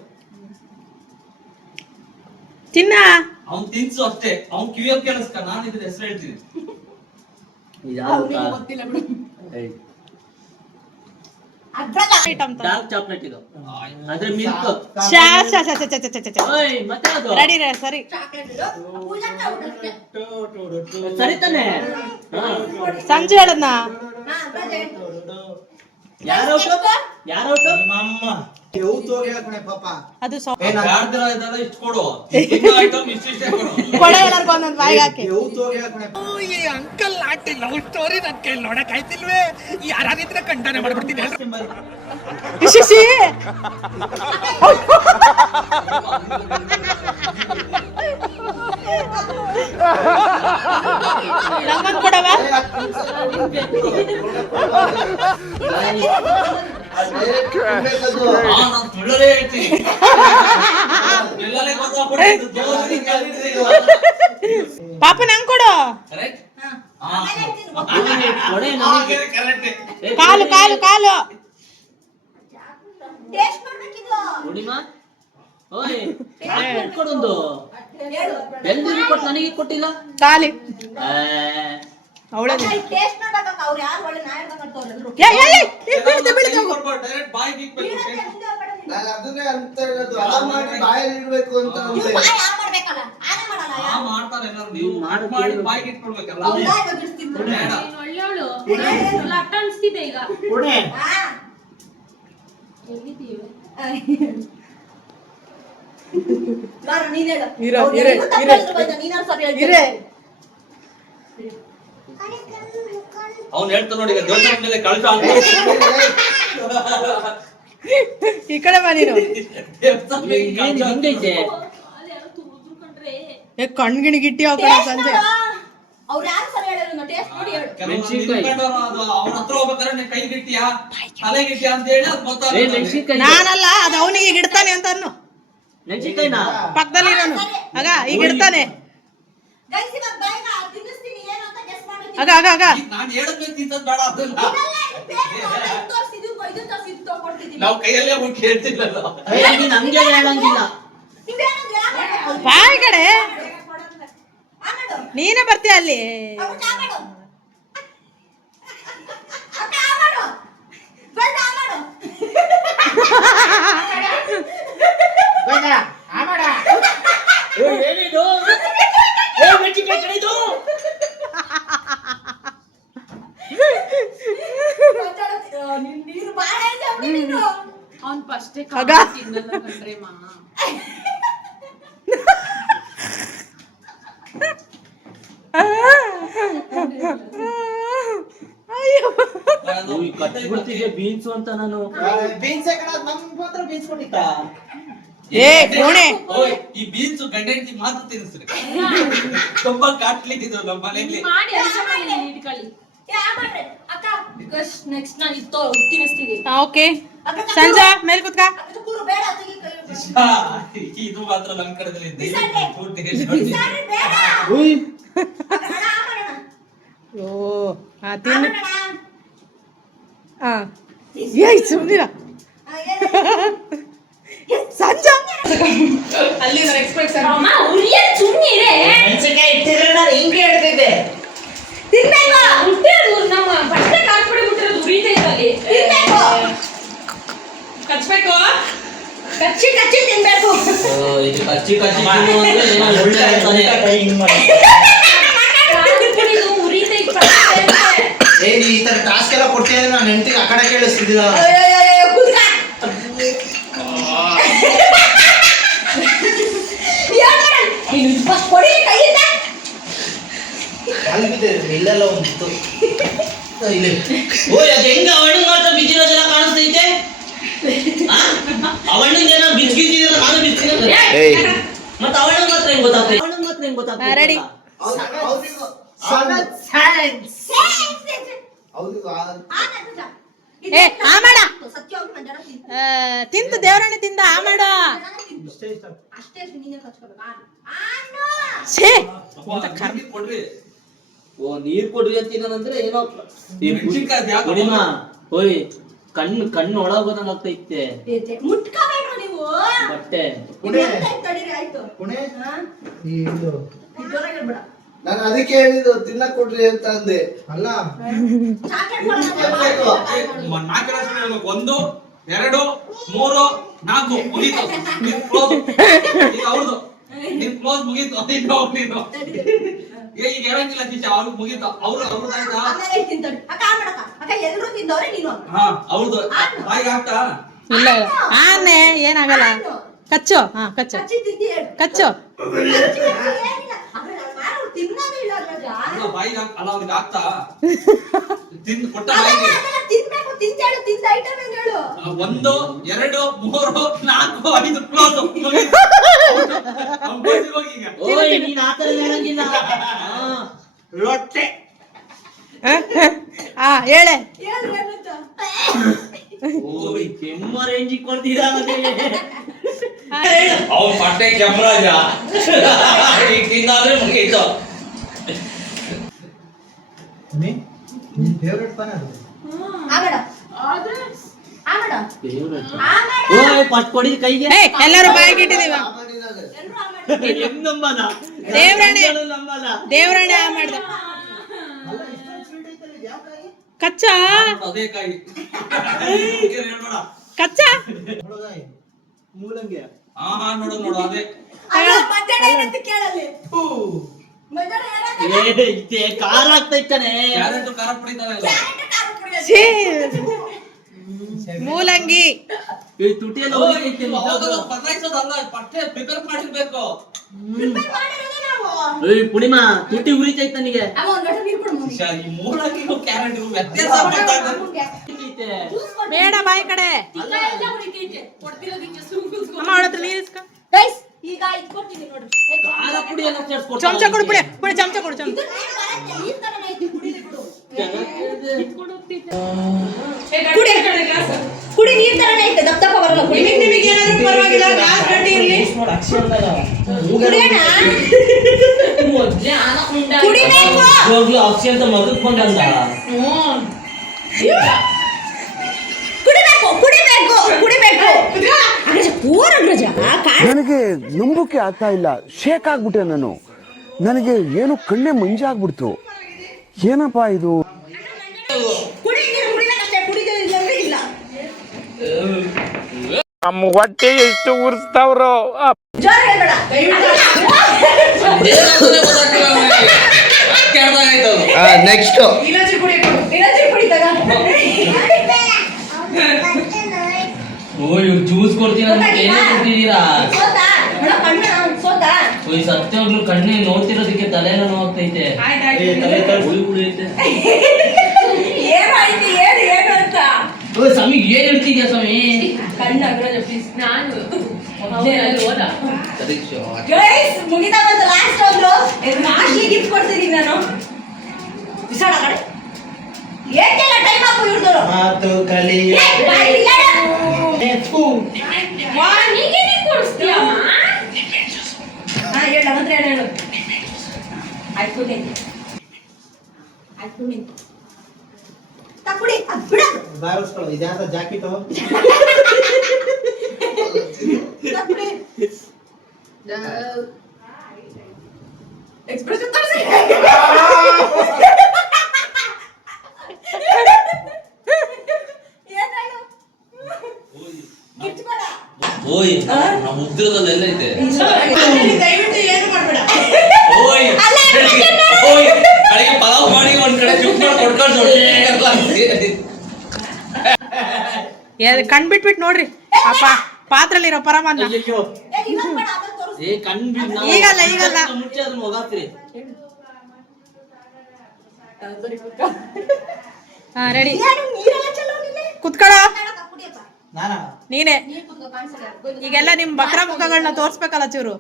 ಚಿನ್ನ ಅವ್ನ್ ತಿನ್ಸು ಅಷ್ಟೇ. ಅವ್ನ್ ಕಿವಿಯಲ್ಲಿ ಕೇಳಿಸ್ಕ. ನಾನು ಇದ್ರ ಹೆಸರು ಹೇಳ್ತೀನಿ. ಅವ್ನಿಗೆ ಗೊತ್ತಿಲ್ಲ ಬಿಡು. ಅದ್ರಾಗ ಐಟಮ್ ಡಾರ್ಕ್ ಚಾಕ್ಲೇಟ್ ಇದು. ಅಂದ್ರೆ ಮಿಲ್ಕ್. ಶಾ ಶಾ ಶಾ ಶಾ ಶಾ ಶಾ ಶಾ. ಓಯ್ ಮತ್ತೆ ಅದು ರೆಡಿ ರೇ ಸರಿ. ಚಾಕ್ಲೇಟ್ ಇಡು. ಪೂಜಾಕ್ಕ ಔಟ್ ಅಷ್ಟೇ. ಸರಿ ತಾನೆ? ಹಾ. ಸಂಜೆ ಹೇಳದ್ನ. ಹಾ, ಅದ್ರಾಗೆ. ಯಾರು ನಿಮ್ಮ ಅಮ್ಮ ಯಾವತ್ತು ಹೋಗಿ ಹೇಳ್ಕೊಣೆ ಪಾಪ. ಅದು ಏ, ನಾನ್ ಯಾರ್ದಿರ ಇದೆಲ್ಲ ಇಷ್ಟು ಕೊಡು. ಇಷ್ಟು ಐಟಮ್ ಇಷ್ಟಿಷ್ಟೇ ಕೊಡು. ಕೊಡೆ ಎಲ್ಲರಿಗೂ ಒಂದೊಂದು ಬಾಯಿಗೆ ಹಾಕಿ. ಯಾವತ್ತು ಹೋಗಿ ಹೇಳ್ಕೊಣೆ ಪಾಪ. ಅಂಕಲ್ ಆಂಟಿ ಲವ್ ಸ್ಟೋರಿ ನನ್ ಕೈ ನೋಡಕ್ ಆಯ್ತಿಲ್ವೇ? ಯಾರಾದಿದ್ರೆ ಖಂಡನೆ ಮಾಡ್ಬಿಡ್ತೀನಿ. ಶಿಶಿ ನಂಗೊಂದು ಕೊಡವ. ನಾನು ಸುಳ್ಳೇ ಹೇಳ್ತೀನಿ. ಎಲ್ಲರಿಗೂ ಗೊತ್ತಾಗ್ಬಿಟ್ಟಿದ್ದು. ದೋಸ್ತಿಗೆ ಕೇಳಿದ್ರೆ ಪಾಪ ನಂಗೆ ಕೊಡು. correct? ಹಾ. ಹಾ. ಆಮೇಲೆ ಹೇಳ್ತೀನಿ. ಕೊಡೆ ಹಾ, ನನಗೆ. correct. ಕಾಲು ಕಾಲು ಕಾಲು. ಟೇಸ್ಟ್ ಮಾಡ್ಬೇಕಿದು. ನೋಡಿಮಾ. ಓಯ್ ಚಾಕ್ಲೇಟ್ ಕೊಡೊಂದು. ಹೇಳು. ಎಲ್ರಿಗೂ ಕೊಟ್ಟು ನನಗೆ ಕೊಟ್ಟಿಲ್ಲ. ಕಾಲಿ ಅವಳೇ. ಟೇಸ್ಟ್ ಮಾಡ್ಬೇಕಕ್ಕ. ಅವ್ರು ಯಾರು ಒಳ್ಳೆ ನಾಯಿ ತಗೊಳ್ತವ್ರು ಎಲ್ರು. ಬೀಳುತ್ತೆ ಹೋಗು. Direct ಬಾಯಿಗೆ ಇಕ್ಬೇಕು. ಬೀಳಕ್ಕೆ ಮುಂದೆ ಹೋಗ್ಬೇಡ ನೀನು. ನಾನು ಅದನ್ನೇ ಅಂತ ಹೇಳೋದು. ಅದ ಮಾಡಿ ಬಾಯಲ್ಲಿ ಇಡ್ಬೇಕು ಅಂತ ನೀವು ಅಂದ್ರೆ. ಬಾಯಿ ಆನ್ ಮಾಡ್ಬೇಕಲ್ಲ. ಆನೇ ಮಾಡಲ್ಲ ಹಾ, ಯಾರು. ಮಾಡ್ತಾರೆ ಎಲ್ಲರೂ. ನೀವು ಮಾಡು, ಮಾಡಿ ಕೇಳು. ಬಾಯಿಗೆ ಇಟ್ಕೊಳ್ಬೇಕಲ್ಲ. ಹೌದಾ ಇವಾಗ ಇಡ್ಸ್ತೀನಿ. ಬೇಡ. ನೀನ್ ಒಳ್ಳೆವಳು. ಲಟ್ಟ ಅನ್ಸ್ತಿದೆ ಈಗ. ಕೊಡೆ. ಹಾ. ಬಾರ, ನೀನ್ ಹೇಳು. ಇರು, ಅವ್ರು ಇರು, ಎಲ್ಲರೂ ತಪ್ಪು ಇರು. ಹೇಳಿದ್ರು ಬೈದ, ನೀನಾದ್ರು ಸರಿ ಹೇಳ್ತೀಯ. ಇರೇ ಅವ್ನು ಹೇಳ್ತಾ ನೋಡಿ, ಈಗ ದೇವಸ್ಥಾನ ಮೇಲೆ ಕಳ್ಸ ಅಂತ. ಈ ಕಡೆ ಬಾ ನೀನು. ದೇವಸ್ಥಾನ ಮೇಲೆ ಏನ್ ಕಳ್ಸ ಅಂತ. ಹಿಂಗೈತೆ ಕಣ್ಗಿಣಿಗಿಟ್ಟಿ ಹಾಕೋಣ Taste ಸಂಜೆ. ನೋಡು. ಅವ್ರು ಯಾರು ಸರಿ ಹೇಳಿದ್ರು ಟೇಸ್ಟ್ ನೋಡಿ ಹೇಳು. ಕೆಲವ್ರು ಮೆಣ್ಸಿನ್ಕಾಯಿ. ನಿಂತ್ಕೊಂಡವ್ರು ಅದು ಅವ್ರ ಹತ್ರ ಹೋಗ್ಬೇಕಾದ್ರೆ ನೀನ್ ಕೈಗಿಟ್ಟಿಯಾ ತಲೆಗಿಟ್ಟಿಯಾ ಅಂತ ಹೇಳಿ ಅದು ಏ ಗೊತ್ತಾಗುತ್ತೆ. ಮೆಣಸಿನ್ಕಾಯಿ ನಾನಲ್ಲ, ಅದು ಅವನಿಗೆ ಈಗ ಇಡ್ತಾನೆ ಅಂತ ಅನ್ನು. ಮೆಣಸಿನ್ಕಾಯಿನಾ ಪಕ್ಕದಲ್ಲಿ ಇರೋನು ಆಗ ಈಗ ಇಡ್ತಾನೆ. ಗೈಸ್ ಇವಾಗ ಬಾಯ್ಗ ತಿನ್ನಿಸ್ತೀನಿ ಏನು ಅಂತ ಗೆಸ್ ಮಾಡ್ತೀನಿ. ಆಗ ಆಗ ಆಗ ಈಗ ನಾನ್ ಹೇಳದ್ಮೇಲೆ ತಿಂತದ್ ಬೇಡ ಅದನ್ನ. ಇದೆಲ್ಲ ಇದು ಬೇರೆ ಇದು ತೋರ್ಸಿ, ಇದು ತೋರ್ಸಿ, ಇದು ತಗೊಂಡ್ಕೊಡ್ತಿದ್ದೀನಿ. ನಾವು ಕೈಯಲ್ಲೇ ಮುಟ್ಟಿ ಹೇಳ್ತಿಲ್ಲಲ್ಲ. ನೀನ್ ಹಂಗೆ ಹೇಳಂಗಿಲ್ಲ. ನೀವೇನಂದ್ರೆ ಯಾಕೆ ಬಾಯ್ ಕಡೆ ಆಮೇಲೆ ನೀನೇ ಬರ್ತೀಯ ಅಲ್ಲಿ. ಅಕ್ಕ ಆಮಾಡು. ಅಕ್ಕ ಆಮಾಡು. ಗಂಡ ಆಮಾಡು. ಏನಿದು ಏ ಮೆಣಸಿನ್ಕಾಯಿ ಕಡೆ ಇದು ನೀನು ಬಾಳ ಹೇಳ್ದೆ ನೀನು. ಅವ್ನ್ ಫಸ್ಟೇ ಆಗ? ತಿನ್ನಲ್ಲ ಕಣ್ರೆ ಮಾ. ಅಯ್ಯೋ ಕಟ್ಬಿಡ್ತಿದ್ದೆ ಬೀನ್ಸು ಅಂತ ನಾನು. ಬೀನ್ಸ್ ನಮ್ ಮಾತ್ರ ಬೀನ್ಸ್ ಕೊಟ್ಟಿದ್ದ. ಏ ಕೋಣೆ ಓಯ್ ಈ ಬೀನ್ಸ್ ಗಂಡ ಹೆಂಡತಿ ಮಾತ್ರ ತಿನ್ನಿಸ್ರಿ. ತುಂಬಾ ಕಾಟ್ಲಿ ಇದು ನಮ್ಮ ಮನೆಯಲ್ಲಿ. ಮಾಡಿ ಅನ್ಸಲ್ಲ ಇಟ್ಕೊಳ್ಳಿ. ಏ ಆಮಾಡ್ರೆ ಅಕ್ಕ. ಬಿಕಾಸ್ ನೆಕ್ಸ್ಟ್ ನಾನು ಇತ್ತು ತಿನ್ನಿಸ್ತೀವಿ. ಓಕೆ ಸಂಜಾ ಮೇಲ್ ಕುತ್ಕ. ಅಕ್ಕ ಕೂರು ಬೇಡ ತೆಗಿ ಕೈ. ಆ, ಇದು ಮಾತ್ರ ನಮ್ ಕಡೆದಲ್ಲಿ ಇದೆ. ಬಿಸಾಡ್ರೆ. ಪೂರ್ತಿ ಬಿಸಾಡ್ರೆ ಬೇಡ. ಉಯ್ ಅಕ್ಕ ಹಣ ಆಮಾಡೋಣ. ಓ ಹಾ ತಿನ್ನು. ಆಮಾಡೋಣ. ಹಾ ಏಯ್ ಸುಮ್ನಿರ ಸಂಜಾ ಅಲ್ಲಿ ನಾನು ಎಕ್ಸ್ಪೆಕ್ಟ್ ಅಮ್ಮ ಉರಿಯ ಸುಮ್ಮನಿರೆ. ಮೆಣಸಿನ್ಕಾಯಿ ಇಟ್ಟಿದ್ರೆ ನಾನು ಹಿಂಗೆ ಹೇಳ್ತಿದ್ದೆ. ತಿನ್ಬೇಕು. ಹುಟ್ಟಿರೋದು ನಮ್ಮ ಬಟ್ಟೆ ಕಾಲ್ಪಡಿ ಬಿಟ್ಟಿರೋದು ಉರಿತಾ ಇದ್ದಲ್ಲಿ. ತಿನ್ಬೇಕು. ಕಚ್ಬೇಕು. ಕಚ್ಚಿ ಕಚ್ಚಿ ತಿನ್ಬೇಕು. ಇದು ಕಚ್ಚಿ ಕಚ್ಚಿ ತಿನ್ನು ಅಂದ್ರೆ ಏನೋ ಒಳ್ಳೆ ಹೇಳ್ತಾನೆ. ಕಾಲ್ಪಡಿದು ಉರಿತಾ ಇತ್ತು. ಏ ನೀ ಈ ತರ ಟಾಸ್ಕ್ ಎಲ್ಲ ಕೊಡ್ತೀಯ ಅಂದ್ರೆ ನಾನು ಹೆಂಡತಿಗೆ ಆ ಕಡೆ ಕೇಳಿಸ್ತಿದ್ದಿಲ್ಲ. ಅಯ್ಯೋ ಕುದ್ಕ. ನೀನು ಫಸ್ಟ್ ಕೊಡಿ ಕೈಯಿಂದ. ಅಲ್ಲಿ ಬಿದ್ದೆ ಇಲ್ಲೆಲ್ಲ ಒಂದು ಇಲ್ಲಿ ಓಯ್ ಅದು ಹೆಂಗ ಅವಣ್ಣಿಗೆ ಮಾತ್ರ ಬಿದ್ದಿರೋದೆಲ್ಲ ಕಾಣಿಸ್ತೈತೆ. ಅವಣ್ಣಿಗೆ ಏನೋ ಬಿಚ್ಚಿದ್ದೀರ ನಾನು ಬಿಚ್ಚಿದ್ರೆ ಮತ್ತೆ ಅವಣ್ಣಿಗೆ ಮಾತ್ರ ಹೆಂಗ್ ಗೊತ್ತಾಗ್ತೈತೆ. ಅವಣ್ಣಿಗೆ ಮಾತ್ರ ಹೆಂಗ್ ಗೊತ್ತಾಗ್ತೈತೆ. ರೆಡಿ ಏ ಆ ಮಾಡ ಸತ್ಯವಾಗಿ ಮಂಜಾನ ತಿಂತ. ತಿಂತು ದೇವರಣ್ಣ ತಿಂದ ಆ ಮಾಡ. ಇಷ್ಟೇ ಇಷ್ಟ. ಅಷ್ಟೇ ನೀನೇ ಕಚ್ಕೋಬೇಕು. ಛೇ ನೀರ್ ಕೊಡ್ರಿ. ಓ ನೀರ್ ಕೊಡ್ರಿ ಅಂತೀನಂದ್ರೆ ಏನೋ ಮೆಣಸಿನ್ಕಾಯಿ ಯಾಕೆ ಕುಡಿಮ. ಓಯ್ ಕಣ್ಣು ಒಳಗೋದಂಗ ಆಗ್ತೈತೆ ಮುಟ್ಕೋಬೇಡ್ರು ನೀವು. ಬಟ್ಟೆ. ಪುಣೆ ತಡೀರಿ ಆಯ್ತು. ಪುಣೆ ಹಾ? ಇದು ಜೋರಾಗಿ ಹೇಳ್ಬೇಡ. ನಾನು ಅದಕ್ಕೆ ಹೇಳಿದ್ದು ತಿನ್ನಕ್ ಕೊಡ್ರಿ ಅಂತ ಅಂದೆ. ಅಲ್ಲ ಚಾಕ್ಲೇಟ್ ಕೊಡೋಣ. ನಾಲ್ಕು ರಾಶಿ ಹೇಳ್ಬೇಕು. 1 2 3 4 ಮುಗೀತು. ನಿನ್ ಕ್ಲೋಸ್. ಈಗ ಅವ್ರದ್ದು ನಿನ್ ಕ್ಲೋಸ್ ಮುಗೀತು. ಈಗ ನೀನು ಈಗ ಹೇಳಂಗಿಲ್ಲ ಟೀಚರ್. ಅವ್ರಿಗೆ ಮುಗೀತು. ಅವ್ರದ್ದಾಯ್ತಾ? ಆಮೇಲೆ ತಿಂತಾಳೆ. ಅಕ್ಕ ಆಮೇಡಕ್ಕ. ಅಕ್ಕ ಎಲ್ರು ತಿಂದವ್ರೆ ನೀನು. ಹಾ ಅವ್ರದ್ದು ಬಾಯಿಗೆ ಹಾಕ್ತಾ. ಇಲ್ಲ ಇಲ್ಲ ಆನೆ ಏನಾಗಲ್ಲ. ಕಚ್ಚು ಹಾ ಕಚ್ಚು ಕಚ್ಚಿ ತಿಂದಿ ಹೇಳು. ಕಚ್ಚು. ಕಚ್ಚಿ ಏನಿಲ್ಲ. ಆಮೇಲೆ ನಾನು ಮಾಡೋರು ತಿನ್ನೋದೇ ಇಲ್ಲ ರಾಜ. ಅಲ್ಲ ಬಾಯಿಗೆ ಅಲ್ಲ ಅವ್ರಿಗೆ ಹಾಕ್ತಾ ತಿಂದು ಕೊಟ್ಟ ಅದೆಲ್ಲ ಬಾಯಿಗೆ. ಅದೆಲ್ಲ ತಿನ್ಬೇಕು. ತಿಂತೇಳು ತಿಂದ ಐಟಮ್ ಏನು ಹೇಳು. 1 2 3 4 5 ಕ್ಲೋಸ್. ಹೋಗಿ ಈಗ ಓಯ್ ನೀನ್ ಆತರ ಹೇಳಂಗಿಲ್ಲ. ರೊಟ್ಟೆ ಹಾ ಹೇಳೆ ಹೇಳು ಏನಂತ. ಓಯ್ ಕೆಮ್ಮ ರೇಂಜಿಗೆ ಕೊಡ್ತೀರಾ ಮತ್ತೆ. ಅವ್ನ ಬಟ್ಟೆ ಕೆಂಪರಾಜ. ಈಗ ತಿಂದಾದ್ರೆ ಮುಗೀತು. ನಿನ್ ಫೇವರೇಟ್ ಪಾನ ಅದು. ಆಮೇಡ. ಆದ್ರೆ ಆಮೇಡ. ಓಯ್ ಪಟ್ ಕೊಡಿ ಕೈಗೆ. ಏ ಎಲ್ಲರೂ ಬಾಯಿಗೆ ಇಟ್ಟಿದೀವ. ಎಲ್ರು ಆಮೇಡ. ಹೆಂಗ್ ನಂಬನ ದೇವ್ರಣ್ಣೆ ನಂಬಲ್ಲ. ದೇವ್ರಣ್ಣೆ ಆ ಮಾಡ್ದ ಅಲ್ಲ ಇಷ್ಟೊಂದು ಸ್ವೀಟ್ ಐತಲ್ಲ ಇದು ಯಾವ ಕಾಯಿ? ಕಚ್ಚ ಅದೇ ಕಾಯಿ. ಹೇಳ್ಬೇಡ. ಕಚ್ಚ ಮುಳಗಾಯಿ ಮೂಲಂಗಿ. ಹಾ ನೋಡು ಅದೇ. ಅಲ್ಲ ಮಂಜಣ್ಣ ಏನಂತ ಕೇಳಲ್ಲಿ. ಮಂಜಣ್ಣ ಏನಂತ ಏ ಇದೇ ಖಾರ ಆಗ್ತೈತಾನೆ. ಕ್ಯಾರೆಟ್ ಖಾರ ಪುಡಿತಾನೆ. ಕ್ಯಾರೆಟ್ ಖಾರ ಪುಡಿ ಅದು. ಛೀ ಮೂಲಂಗಿ. ಈ ತುಟಿಯಲ್ಲಿ ಹೋಗ್ಲಿಕ್ಕೆ ಬದಲಾಯಿಸೋದಲ್ಲ ಪಟ್ಟೆ ಪ್ರಿಪೇರ್ ಮಾಡಿರ್ಬೇಕು. ಏಯ್ ಪುಣಿಮಾ ತುಟಿ ಉರಿತೈತೆ ನನಗೆ. ಅಮ್ಮ ಒಂದು ಲೋಟ ನೀರು ಕೊಡು ಮಮ್ಮಿ. ಈ ಮೂಲಂಗಿಗೂ ಕ್ಯಾರೆಟ್ ವ್ಯತ್ಯಾಸ ಗೊತ್ತಾಗ್ತದೆ. ಬೇಡ ಬಾಯಿ ಕಡೆ. ತಿಕ್ಕ ಎಲ್ಲ ಉರಿತೈತೆ. ಕೊಡ್ತಿರೋದಕ್ಕೆ ಸುಮ್ನೆ ಅಮ್ಮ ಅವಳ ಹತ್ರ ನೀರು ಇಸ್ಕ. ಗೈಸ್ ಈಗ ಇದು ಕೊಡ್ತೀನಿ ನೋಡ್ರಿ. ಖಾರ ಪುಡಿ ಎಲ್ಲ ಸೇರ್ಸ್ಕೊಡ್ತಾರೆ. ಚಮಚ ಕೊಡು ಪುಡಿ ಪುಡಿ ಚಮಚ ಕೊಡು ಚಮಚ. ಇದು ನೀರು ಬರುತ್ತೆ, ನೀರು ತರನೇ ಐತಿ, ಕುಡಿಲಿ ಬಿಡು. ಕುಡಿ ಗ್ಲಾಸ್. ಕುಡಿ ನೀರು ತರನೇ ಐತೆ, ದಪ್ಪ ದಪ್ಪ ಬರಲ್ಲ. ಕುಡಿ. ನಿಮಗೆ ಏನಾದ್ರೂ ಪರವಾಗಿಲ್ಲ ಗ್ಲಾಸ್ ಗಟ್ಟಿ ಇರ್ಲಿ. ನೋಡಿ ಅಕ್ಷಯ ಅಂದಾಗ ಕುಡಿಯೋಣ? ಮೊದ್ಲೇ ಆನ ಉಂಡ. ಕುಡಿಬೇಕು. ಹೋಗ್ಲು ಅಕ್ಷಯ ಅಂತ ಮಗಕ್ ಬಂದಂದ. ಕುಡಿಬೇಕು ಕುಡಿಬೇಕು ಕುಡಿಬೇಕು. ಅಗ್ರಜ ಪೂರ ಅಗ್ರಜ ನನಗೆ ನಂಬೋಕೆ ಆಗ್ತಾ ಇಲ್ಲ, ಶೇಕ್ ಆಗ್ಬಿಟ್ಟೆ ನಾನು. ನನಗೆ ಏನು ಕಣ್ಣೆ ಮಂಜಾಗ್ಬಿಡ್ತು. ಏನಪ್ಪಾ ಇದು? ಕುಡಿ ನೀರು ಕುಡಿಬೇಕಷ್ಟೇ, ಕುಡಿದಿಲ್ಲ ಅಂದ್ರೆ ಇಲ್ಲ. ನಮ್ಮ ಹೊಟ್ಟೆ ಎಷ್ಟು ಉರ್ಸ್ತಾವ್ರೋ. ಜೋರ್ ಹೇಳ್ಬೇಡ. ನೆಕ್ಸ್ಟ್ ಇಲಾಚಿ ಪುಡಿ ಕೊಡು. ಎನರ್ಜಿ ಕುಡಿತಾಗ. ಓ ಇವ್ರು ಜ್ಯೂಸ್ ಕೊಡ್ತೀನಿ ಅಂತ ಏನೇ ಕೊಟ್ಟಿದ್ದೀರಾ? ಸೋತಾ ನೋಡ ಕಣ್ಣ ಸೋತಾ. ಈ ಸತ್ಯವಾಗ್ಲು ಕಣ್ಣಿ ನೋಡ್ತಿರೋದಕ್ಕೆ ತಲೆನೋ ನೋಡ್ತೈತೆ. ಹುಳಿ ಹುಳಿ ಐತೆ. ಏನು ಐತಿ ಏನು ಏನು ಅಂತ. ಓ ಸ್ವಾಮಿ ಏನ್ ಹೇಳ್ತಿದ್ಯಾ ಸ್ವಾಮಿ? ಕಣ್ಣ ಅಗ್ರಜ ಪ್ಲೀಸ್. ನಾನು ಮೊದ್ಲೇ ಅಲ್ಲಿ ಹೋದ. ಗೈಸ್ ಮುಗಿತಾ ಬಂತು ಲಾಸ್ಟ್ ಒಂದು. ಲಾಸ್ಟ್ ಗಿಫ್ಟ್ ಕೊಡ್ತೀನಿ ನಾನು. ಬಿಸಾಡ ಕಡೆ ಏಕೆಲ್ಲ ಟೈಮ್ ಹಾಕು ಇವ್ರದವರು. ಮಾತು ಕಲಿಯ ವಾ ನೀಗೆ ನೀ ಕೊಡ್ಸ್ತೀಯ ಅಮ್ಮ? ಹೇಳ ನಂತರ ಹೇಳು. ಆಯ್ತು ನಿಂತು ಆಯ್ತು ನಿಂತು ತಕ್ಕುಡಿ ಅದು ಬಿಡ. ಬಾಯಿಸ್ಕೊಳ್ಳೋ ಇದ್ಯಾತ ಜಾಕೆಟ್ ತಕ್ಕುಡಿ ಎಕ್ಸ್ಪ್ರೆಷನ್ ತೋರಿಸಿ. ಏನಾಯ್ತು ಗಿಫ್ಟ್ ಬೇಡ. ಓಯ್ ನಮ್ಮ ಉದ್ರದಲ್ಲೆಲ್ಲ ಐತೆ. ದಯವಿಟ್ಟು ಏನು ಮಾಡ್ಬೇಡ. ಓಯ್ ಓಯ್ ಕಡೆಗೆ ಪಲಾವ್ ಮಾಡಿ ಒಂದ್ ಕಡೆ ಶಿಫ್ಟ್ ಮಾಡಿ ಕೊಡ್ಕೊಂಡು ಕಣ್ ಬಿಟ್ಬಿಟ್ಟು ನೋಡ್ರಿ ಅಪ್ಪ ಪಾತ್ರಲ್ಲಿರೋ ಪರಮಾನ್ನ. ಏ ಇನ್ನೊಂದು ಬೇಡ ಅದನ್ನ ತೋರಿಸಿ. ಏ ಕಣ್ ಈಗಲ್ಲ. ಮುಚ್ಚಿ ಅದನ್ನ ಹೋಗಾಕ್ರಿ. ಹಾ ರೆಡಿ ಏನು ನೀರೆಲ್ಲ ಚೆಲ್ಲೋ ನಿನ್ನೆ. ಕುತ್ಕೊಳ್ಳೋ. ಕುಡಿಯಪ್ಪ. ನಾನಾ ನೀನೆ ನೀರು ಕುಡ್ಕೊ ಕಾಣಿಸಲ್ಲ. ಈಗೆಲ್ಲ ನಿಮ್ ಬಕ್ರ ಮುಖಗಳನ್ನ ತೋರ್ಸ್ಬೇಕಲ್ಲ ಚೂರು.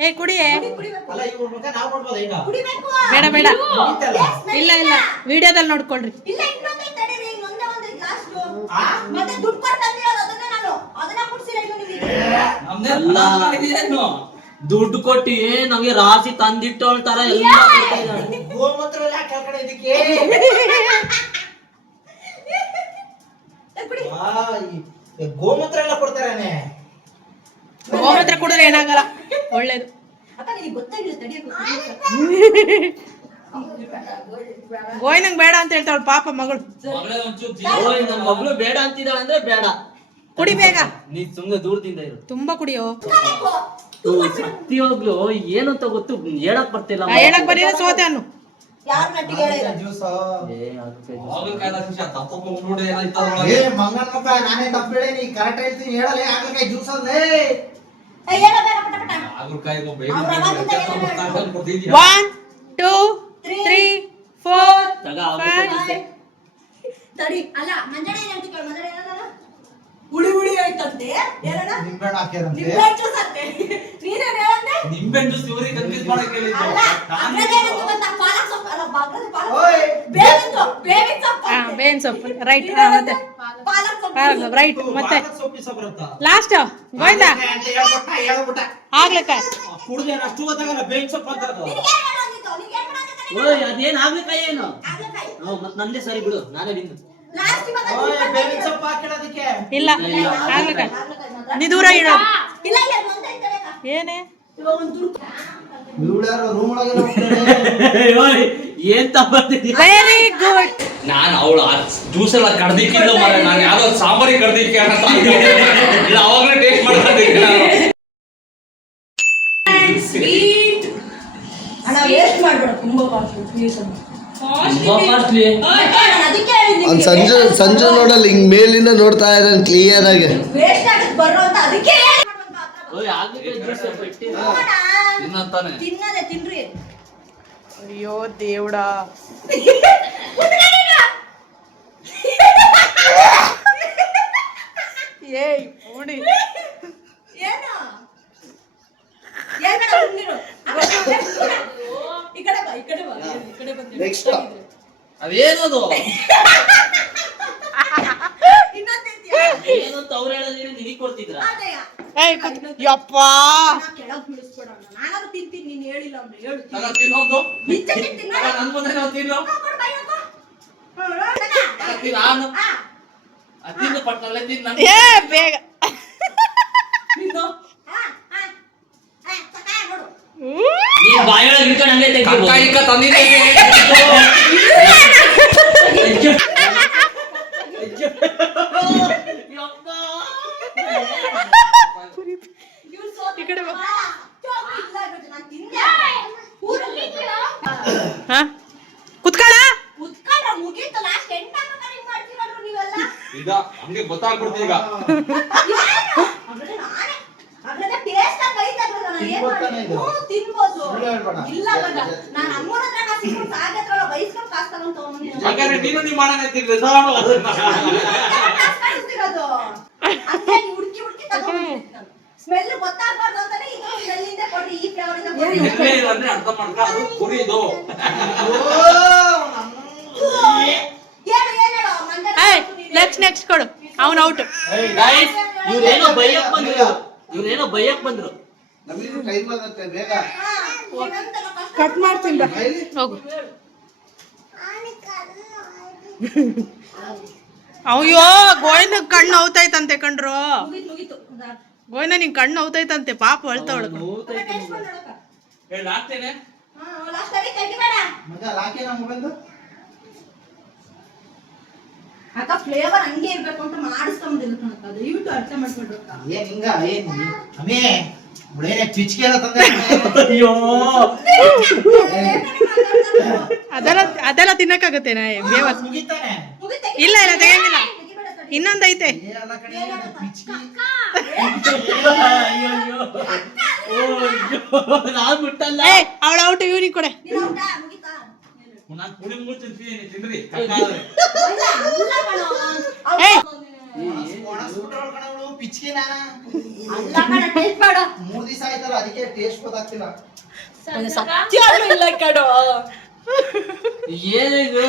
ಏ ಕುಡಿಯೇ. ಕುಡಿಬೇಕು ಅಲ್ಲ ಇವ್ರ ಮುಖ ನಾವ್ ನೋಡ್ಬೋದ ಈಗ ಕುಡಿಬೇಕು. ಬೇಡ ಬೇಡ ಮುಗೀತಲ್ಲ? ಇಲ್ಲ ವಿಡಿಯೋದಲ್ಲಿ ನೋಡ್ಕೊಳ್ರಿ. ಇಲ್ಲ ಇನ್ನೊಂದೇ ತಡೀರಿ, ಇನ್ನೊಂದೇ ಒಂದು ಗ್ಲಾಸ್. ಆ? ಮತ್ತೆ ದುಡ್ಡು ಕೊಟ್ಟು ತಂದಿರೋದು ಅದನ್ನ ನಾನು ಅದನ್ನ ಕುಡ್ಸಿಲ್ಲ ಇನ್ನು ನಿಮಗೆ. ಅಲ್ಲ ದುಡ್ಡು ಕೊಟ್ಟಿ ನಮ್ಗೆ ರಾಶಿ ತಂದಿಟ್ಟೋಳ್ ತರ ಎಲ್ಲ ಕೊಟ್ಟಿದ್ದಾಳೆ. ಗೋಮೂತ್ರ ಎಲ್ಲ ಕೆಳಗಡೆ ಇದಕ್ಕೆ ಕುಡಿ. ಈ ಗೋಮೂತ್ರ ಎಲ್ಲ ಕೊಡ್ತಾರೇನೆ. ಗೋಮೂತ್ರ ಕುಡಿದ್ರೆ ಏನಾಗಲ್ಲ, ಒಳ್ಳೇದು. ಅಪ್ಪ ನಿನಗೆ ಗೊತ್ತಾಗಿಲ್ಲ ತಡಿಯಕ್ಕೆ. ಗೋಯ್ನಂಗ್ ಬೇಡ ಅಂತ ಹೇಳ್ತಾವಳು ಪಾಪ ಮಗಳು. ಮಗಳೇ ಒಂಚೂರು ಓಯ್ ನನ್ ಮಗಳು ಬೇಡ ಅಂತಿದ್ದಾಳೆ ಅಂದ್ರೆ ಬೇಡ. ಕುಡಿ ಬೇಗ, ನೀ ಸುಮ್ನೆ ದೂರದಿಂದ ಇರು. ತುಂಬಾ ಕುಡಿಯೋ. ಸತ್ಯವಾಗ್ಲು ಏನಂತ ಗೊತ್ತು ಹೇಳಕ್ ಬರ್ತಿಲ್ಲ. ಹೇಳಕ್ ಬರೀಲ್ಲ ಸೋತೆ ಅನ್ನು. ಯಾರು ನಟ್ಟಿಗೆ ಹೇಳಿಲ್ಲ. ಜ್ಯೂಸ್ ಹಾಗಲಕಾಯಿ ಶಿಷ್ಯ ತಪ್ಪ ಹೋಗ್ಬಿಡು ಏನಾಯ್ತು ಏ ಮಂಗನ ಮಕ್ಕ ನಾನೇ ತಪ್ಪು ಹೇಳೇನಿ, ಕರೆಕ್ಟ್ ಹೇಳ್ತೀನಿ ಹೇಳಲೇ. ಹಾಗಲಕಾಯಿ ಜ್ಯೂಸ್ ಅಲ್ಲೇ ಏ ಹೇಳ ಬೇಗ ಪಟ ಪಟ. ಹಾಗಲಕಾಯಿಗೂ ಬೇಡ ಅವ್ರ ಅವಾಗಿಂದ ವ್ಯತ್ಯಾಸ ಏನೇನೋ ಗೊತ್ತಾಗಲ್ಲ ಕೊಟ್ಟಿದ್ಯಾ. 1 2 3 4 ತಗ ಆಗ್ಬಿಟ್ಟು ತಡಿ ಅಲ್ಲ ಮಂಜಣ್ಣ ಏನ್ ಹೇಳ್ತಿ ಕೇಳು. ಮಂಜಣ್ಣ ಏನಲ್ಲ ಹುಳಿ ಹುಳಿ ಆಯ್ತಂತೆ. ಏನಣ್ಣ ನಿಂಬೆಹಣ್ಣು ಹಾಕ್ಯಾರಂತೆ. ನಿಂಬೆ ಜ್ಯೂಸ್ ಅಂತೆ. ನೀನೇನ್ ಹೇಳಂತೆ? ನಿಂಬೆಹಣ್ಣು ಇವ್ರಿಗೆ ಕನ್ಫ್ಯೂಸ್ ಮಾಡಕ್ ಹೇಳಿದ್ದು. ಅಲ್ಲ ಅದ್ರಾಗೆ ಏನಂತ ಗೊತ್ತಾ? ಪಾಲಕ್ ಸೊಪ್ಪು ಅಲ್ಲ ಬಾಗ್ಲದ ಪಾಲಕ್ ಓಯ್. ಬೇವಿನ ಸೊಪ್ಪು ಹಾ ಬೇನ್ ಸೊಪ್ಪು ರೈಟ್. ನೀನೇನಂತೆ? ಮತ್ತೆ ಪಾಲಕ್ ಸೊಪ್ಪು ರೈಟ್ ಮತ್ತೆ ಸೊಪ್ಪಿ ಬರುತ್ತಾ ಲಾಸ್ಟ್ ಗೋವಿಂದ ಅಂತ ಹೇಳ್ಬಿಟ್ಟ. ಆಗ್ಲಿಕ್ಕಾಯ್. ಕುಡ್ದೇನ ಅಷ್ಟು ಗೊತ್ತಾಗಲ್ಲ ಬೇವಿನ ಸೊಪ್ಪು ಅಂತ ಅದು. ನಿನಗೆ ಏನ್ ಮಾಡೋದಿತ್ತು? ನಿನಗೆ ಏನ್ ಮಾಡೋದಿತ್ತು? ಓಯ್ ಅದೇನ್ ಆಗ್ಲಿಕ್ಕಾಯಿ ಏನು? ಆಗ್ಲಕಾಯಿ. ಮತ್ ನಂದೇ ಸರಿ ಬಿಡು, ನಾನೇ ಬಿಂದು. ಲಾಸ್ಟ್ ಇವಾಗ ಓಯ್, ಬೇವಿನ ಸೊಪ್ಪು ಹಾಕಿಡೋದಕ್ಕೆ ಇಲ್ಲ ಆಗ್ಲಿಕ್ಕಾಯ್. ನೀ ದೂರ ಇಡೋದು. ಇಲ್ಲ ಇಲ್ಲ ಮುಂದೆ ಇದ್ದಾರೆ ಅಕ್ಕ. ಏನೇ ಇವಾಗ ಒಂದು ತುರ್ಕು. ಇವಳ್ಯಾರು ರೂಮ್ ಒಳಗೆಲ್ಲ ಹೋಗ್ತಾರೆ. ಓಯ್ ಏನ್ ತಪ್ಪಿದ್ಯಾ? Very good. ನಾನು ಅವಳು ಜ್ಯೂಸ್ ಎಲ್ಲ ಕಡ್ದಿಕ್ಕಿಲ್ಲ ಮಾರ. ನಾನು ಯಾವ್ದೋ ಸಾಂಬಾರಿ ಕಡ್ದಿಕ್ಕೆ ಅಂತ ಇಲ್ಲ ಅವಾಗಲೇ ಟೇಸ್ಟ್ ಮಾಡ್ತಾ ಇದ್ದೆ ನಾನು. ಸ್ವೀಟ್ ಅಣ್ಣ ವೇಸ್ಟ್ ಮಾಡ್ಬೇಡ, ತುಂಬಾ ಕಾಸ್ಟ್ಲಿ ಪ್ಲೀಸ್. ತುಂಬಾ ಕಾಸ್ಟ್ಲಿ. ನಾನು ಅದಕ್ಕೆ ಹೇಳಿದ್ದೀನಿ ಅವ್ನು ಸಂಜು ನೋಡಲ್ಲ ಹಿಂಗ್ ಮೇಲಿಂದ ನೋಡ್ತಾ ಇದ್ದಾನೆ ಕ್ಲಿಯರ್ ಆಗಿ. ವೇಸ್ಟ್ ಆಗುತ್ತೆ ಬರೋ ಅಂತ ಅದಕ್ಕೆ ಓಯ್ ಆಗ್ಲಿಕ್ಕೆ ಜ್ಯೂಸ್ ಬಿಟ್ಟಿ ತಿನ್ನಂತಾನೆ. ತಿನ್ನದೆ ತಿನ್ರಿ. ಅಯ್ಯೋ ದೇವ್ಡಾ. ಏಯ್ ಓಡಿ. ಏನು ಏನ್ ನೀನು ಈ ಕಡೆ ಬಾ ಈ ಕಡೆ ಬಾ ಈ ಕಡೆ ಬಂದು ನೆಕ್ಸ್ಟ್ ಅದೇನದು ಇನ್ನೊಂದಿದ್ಯಾ ಏನಂತ ಅವ್ರು ಹೇಳೋದು ನಿನಗೆ ಕೊಡ್ತಿದ್ರ? ಅದೇಯ ಏಯ್ ಯಪ್ಪ ಕೆಳಗ್ ಬೀಳಿಸ್ಬೇಡ ನಾನಾದ್ರೂ ತಿಂತೀನಿ ನೀನ್ ಹೇಳಿಲ್ಲ ಅಂದ್ರೆ ಹೇಳು ತಗ ತಿನ್ನೋದು. ನಿಜ ತಿಂತೀನಿ ತಗ ನನ್ ಮುಂದೆ ನಾವು ತಿನ್ನು. ಕೊಡು ಬೈ ಹೋಗು ತಗ ತಿನ್ನು, ನಾನು ತಿನ್ನು ಪಟ್ಟಲ್ಲೇ ತಿನ್ನು. ಏ ಬೇಗ ತಿನ್ನು. ನೀನ್ ಬಾಯೊಳಗೆ ಇಟ್ಕೊಂಡು ಹಂಗೆ ತೆಗ್ದು ಕಕ್ಕ ಇಕ್ಕ ತಂದಿದ್ದೇನೆ. ಈ ಕಡೆ ಬಾ. ನಾನು ಹಾ ಕುತ್ಕೊಳ್ಳ. ಕುತ್ಕೊಂಡ್ರೆ ಮುಗೀತು ಲಾಸ್ಟ್ ಎಂಟ ಮಾಡ್ತೀರಲ್ರು ನೀವೆಲ್ಲ ಈಗ ಹಂಗೆ ಗೊತ್ತಾಗ್ಬಿಡ್ತು ಈಗ. ಹಾಗಾದ್ರೆ ನೀನು ನಿಮ್ಮ ಅಣ್ಣನೇ ತಿನ್ಲಿ, ಸಾಕು ಅದನ್ನ. ಸ್ಮೆಲ್ ಗೊತ್ತಾಗ್ಬಾರ್ದು ಅಂತಾನೆ ಇದು ಸ್ಮೆಲ್ಲಿಂದ ಕೊಡಿ ಈ ಫ್ಲೇವರ್ ಇಂದ ಕೊಡಿ. ಎಲ್ಲೇ ಇದೆ ಅಂದ್ರೆ ಅರ್ಥ ಮಾಡ್ಕೊ, ಅದು ಕುರಿದು. ಹೇಳು ಮಂಜಣ್ಣ ಏಯ್ ನೆಕ್ಸ್ಟ್ ಕೊಡು. ಅವನ್ ಔಟ್. ಗೈಸ್ ಇವ್ರೇನೋ ಬೈಯಕ್ ಬಂದ್ರು. ನಮಗೆ ಟೈಮ್ ಆಗುತ್ತೆ ಬೇಗ. ಕಟ್ ಮಾಡ್ತೀನಿ ಬಾ. ಹೋಗು. ಅಯ್ಯೋ ಗೋವಿಂದ ಕಣ್ಣು ಔತೈತಂತೆ ಕಣ್ರು. ಮುಗೀತು ಗೋವಿಂದ ನಿನ್ ಕಣ್ಣು ಔತೈತಂತೆ ಪಾಪ ಅಳ್ತಾವಳು. ಹೇಳಿ ಹಾಕ್ತೇನೆ. ಲಾಸ್ಟ್ ಅಡಿ ತೆಗಿಬೇಡ ಮಗ ಲಾಕಿ ನಮ್ಮ ಮೊಬೈಲ್ದು. ಅಕ್ಕ ಫ್ಲೇವರ್ ಹಂಗೆ ಇರ್ಬೇಕು ಅಂತ ಮಾಡಿಸ್ಕೊಂಬಂದಿಲ್ಲ ಕಣಕ್ಕ. ದಯವಿಟ್ಟು ಅರ್ಥ ಮಾಡ್ಕೊಂಡ್ರು ಅಕ್ಕ. ಏನ್ ಹಿಂಗ ಏನ್ ಅಮ್ಮೇ ಮುಳೇನೆ ಪಿಚ್ಕೆ ಎಲ್ಲ ತಂದೆ. ಅಯ್ಯೋ ಅದೆಲ್ಲ ತಿನ್ನಕ್ಕಾಗತ್ತೇನ ಬೇವ? ಮುಗಿತಾನೆ. ಇಲ್ಲ ಇಲ್ಲ ತೆಗಿಯಂಗಿಲ್ಲ. ಇನ್ನೊಂದೈತೆ. ಎಲ್ಲ ಕಡೆ ಪಿಚ್ಕೆ. ನಾನ್ ಬಿಟ್ಟಲ್ಲ. ಏ ಅವಳ ಔಟ್ ಇವ್ನಿಗೆ ಕೊಡೆ. ನೀನು ಊಟ ಮುಗೀತಾ? ನಾನು ಪುಡಿ ಮುಚ್ಚಿ ತಿಂತೀನಿ, ತಿನ್ರಿ ಕಕ್ಕಾದ್ರೆ. ಅಲ್ಲ ಅಲ್ಲ ಕಣೋ. ಏಯ್ ಒಣಸ್ಬಿಟ್ರವಳು ಕಣ ಅವಳು ಪಿಚ್ಕೆ ನಾನ. ಅಲ್ಲ ಕಣ ಟೇಸ್ಟ್ ಮಾಡು. 3 ದಿವಸ ಆಯ್ತಲ್ಲ ಅದಕ್ಕೆ ಟೇಸ್ಟ್ ಗೊತ್ತಾಗ್ತಿಲ್ಲ. ಸತ್ಯವಾಗ್ಲೂ ಇಲ್ಲ ಕಣೋ. ಏನಿದು?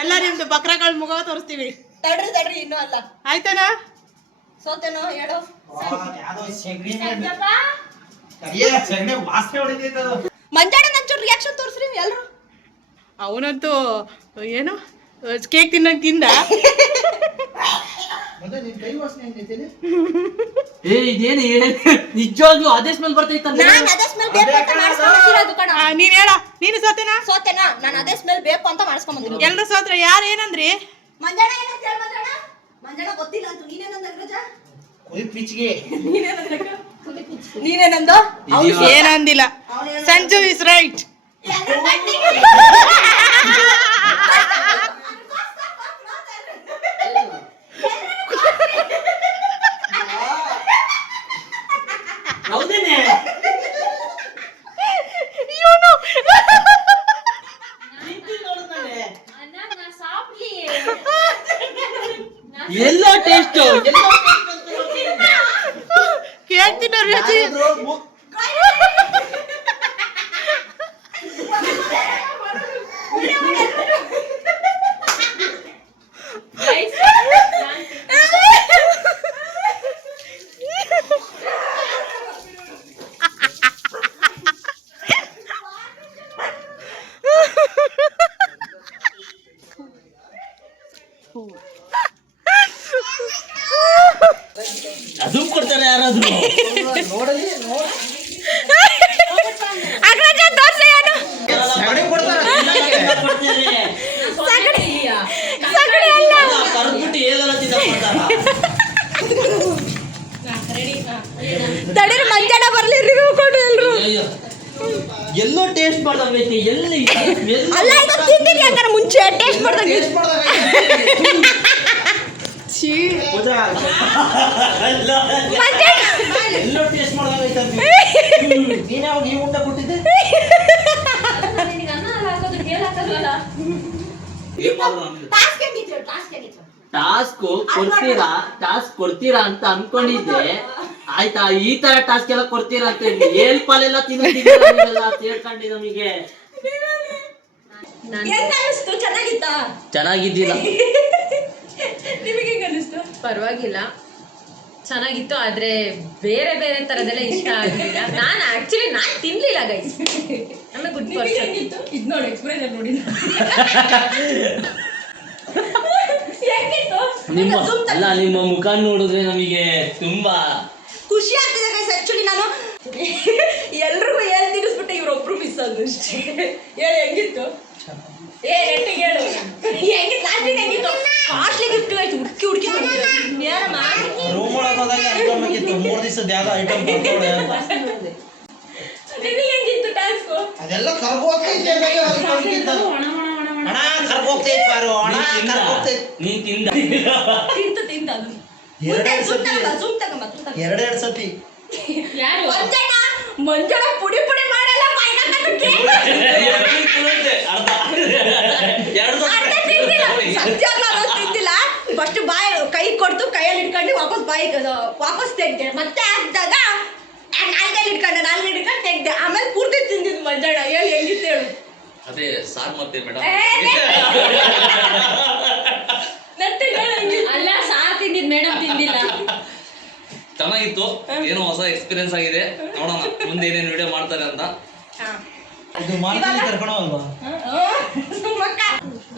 ಎಲ್ಲ ನಿಮ್ದು ಬಕ್ರಗಳ ಮುಗ ತೋರಿಸ್ತೀವಿ. ತಡ್ರಿ ಇನ್ನೂ ಅಲ್ಲ. ಆಯ್ತಾನ? ಸೋತೇನೋ ಹೇಳು. ಯಾವ್ದೋ ಸೆಗಣಿ ಸೆಗಣಿ ವಾಸನೆ ಹೊಡಿತೈತೆ ಅದು. ಮಂಜಾಣ ನಂಚೂರು ರಿಯಾಕ್ಷನ್ ತೋರಿಸ್ರಿ ಎಲ್ರು. ಅವನಂತೂ ಏನು ಕೇಕ್ ತಿನ್ನಕ್ ತಿಂದ. ಮತ್ತೆ ನಿನ್ ಕೈ ವಾಸನೆ ಹೆಂಗೈತೆ? ಏ ಇದೇನು ನಿಜವಾಗ್ಲೂ ಅದೇ ಸ್ಮೆಲ್ ಬರ್ತೈತಲ್ಲ. ನಾನು ಅದೇ ಸ್ಮೆಲ್ ಬೇಕು ಅಂತ ಮಾಡಿಸ್ಕೊಂಡ್ಬಂದಿರೋದು ಕಣ. ನೀನ್ ಹೇಳ ನೀನು ಸೋತೇನಾ? ಸೋತೇನಾ? ನಾನು ಅದೇ ಸ್ಮೆಲ್ ಬೇಕು ಅಂತ ಮಾಡಿಸ್ಕೊಂಡ್ಬಂದಿರೋದು. ಎಲ್ರು ಸೋತ್ರ ಯಾರು ಏನಂದ್ರಿ? ಮಂಜಾಣ ಏನಂತ ಹೇಳ ಮಂಜಾಣ? ಮಂಜಾಣ ಗೊತ್ತಿಲ್ಲ ಅಂತ ನೀನೇನಂದ ಅಗ್ರಜ? ಕೊಯ್ ಪಿಚ್ಗೆ. ನೀನೇನಂದು? ಏನಂದಿಲ್ಲ. Sanju is right. ಹೌದೇನೆ? ಎಲ್ಲೋ ಟೇಸ್ಟ್ ಕೇಳ್ತೀನಿ ರುಚಿ. ಅದು ಕೊಡ್ತಾರೆ ಯಾರಾದ್ರೂ. ನೋಡಲಿ ಎಲ್ಲೋ ಟೇಸ್ಟ್ ಮಾಡ್ದಂಗೈತಿ ಎಲ್ಲಿ ಅಲ್ಲ ಇದು ತಿಂದಿರಿ ಹಂಗಾರೆ ಮುಂಚೆ ಟೇಸ್ಟ್ ಮಾಡ್ದಂಗೆ ಛೀ ಮತ್ತೆ ಎಲ್ಲೋ ಟೇಸ್ಟ್ ಮಾಡ್ದಂಗೈತಿ ನೀನ್ ಯಾವಾಗ ಈ ಊಟ ಕೊಟ್ಟಿದ್ದೆ ನಿನಗೆ ಅನ್ನ ಹಾಕೋದು ಕೇಳ ಹಾಕೋದಲ್ಲ ಟಾಸ್ಕ್ ಕೊಡ್ತೀರಾ ಅಂತ ಅನ್ಕೊಂಡಿದ್ದೆ ಆಯ್ತಾ ಈ ತರ ಟಾಸ್ಕ್ ಎಲ್ಲ ಕೊಡ್ತೀರಾ ಅಂತ ಏಲ್ ಪಾಲೆಲ್ಲ ಸೇರ್ಕೊಂಡಿ ನಮಗೆ ಹೆಂಗ ಅನಿಸ್ತು ಚೆನ್ನಾಗಿತ್ತಾ ಚೆನ್ನಾಗಿದ್ದಿಲ್ಲ ನಿಮಗೆ ಹೆಂಗ ಅನಿಸ್ತು ಪರವಾಗಿಲ್ಲ ಚೆನ್ನಾಗಿತ್ತು ಆದ್ರೆ ಬೇರೆ ಬೇರೆ ತರದೆಲ್ಲ ಇಷ್ಟ ಆಗಲಿಲ್ಲ ನಾನು ತಿನ್ಲಿಲ್ಲ ಗೈಸ್ ನಮಗೆ ಗುಡ್ ಪರ್ಸನ್ ಇದು ನೋಡಿ ಎಕ್ಸ್ಪ್ರೆಷನ್ ನೋಡಿ ಹೆಂಗಿತ್ತು ನಿಮ್ಮ ಮುಖ ನೋಡಿದ್ರೆ ನಮಗೆ ತುಂಬಾ ಖುಷಿ ಆಗ್ತಿದೆ ಗೈಸ್ ಆಕ್ಚುಲಿ ನಾನು ಎಲ್ರಿಗೂ ಹೇಳಿ ತಿನ್ನಿಸ್ಬಿಟ್ಟೆ ಇವ್ರೊಬ್ರು ಮಿಸ್ ಆದ್ರು ಅಷ್ಟೇ ಹೇಳಿ ಹೆಂಗಿತ್ತು ನೆಟ್ಟಿಗೆ ಹೇಳು ಹೆಂಗಿತ್ತು ಲಾಸ್ಟಿಗೆ ಹೆಂಗಿತ್ತು ಕಾಸ್ಟ್ಲಿ ಗಿಫ್ಟ್ ಆಯ್ತು ಹುಡುಕಿ ಏನಮ್ಮ ರೂಮ್ ಒಳಗೆ ಹೋದಾಗ ಅನ್ಕೊಂಬೇಕಿತ್ತು 3 ದಿವಸದ ಯಾವ ಐಟಮ್ ನಿನಗೆ ಹೆಂಗಿತ್ತು ಟಾಸ್ಕ್ ಅದೆಲ್ಲ ಕರ್ಗೋಗ್ತೈತೆ ಹಣ ಕರ್ಗೋಗ್ತೈತೆ ಬಾರು ಹಣ ಕರ್ಗೋಗ್ತೈತೆ ನೀನ್ ತಿಂದ ತಿಂತ ಅದು ಎರಡೆರಡು ಸತಿ ಯಾರು ಮಂಜಳ ಪುಡಿ ಮಾಡಲ್ಲ ತಿಂತಿಲ್ಲ ಫಸ್ಟ್ ಬಾಯಿ ಕೈ ಕೊಡ್ತು ಕೈಯಲ್ಲಿ ಇಟ್ಕೊಂಡು ವಾಪಸ್ ತೆಗ್ದೆ ಮತ್ತೆ ಹಾಕಿದಾಗ ನಾಲ್ಗೈಲಿ ಇಟ್ಕೊಂಡು ತೆಗ್ದೆ ಆಮೇಲೆ ಪೂರ್ತಿ ತಿಂದಿದ್ದು ಮಂಜಣ್ಣ ಹೇಳಿ ಹೆಂಗಿತ್ತು ಹೇಳು ಅದೇ ಸಾರ್ ಮತ್ತೆ ಮೇಡಮ್ ಅಲ್ಲ ಸಾರ್ ತಿಂದಿದ್ ಮೇಡಮ್ ತಿಂದಿಲ್ಲ ಚೆನ್ನಾಗಿತ್ತು ಏನೋ ಹೊಸ ಎಕ್ಸ್ಪೀರಿಯನ್ಸ್ ಆಗಿದೆ ನೋಡೋಣ ಮುಂದೆ ಏನೇನು ವಿಡಿಯೋ ಮಾಡ್ತಾರೆ ಅಂತ ಇದು ಮಾರ್ಕೆಟ್ ಕರ್ಕೊಳಲ್ವಾ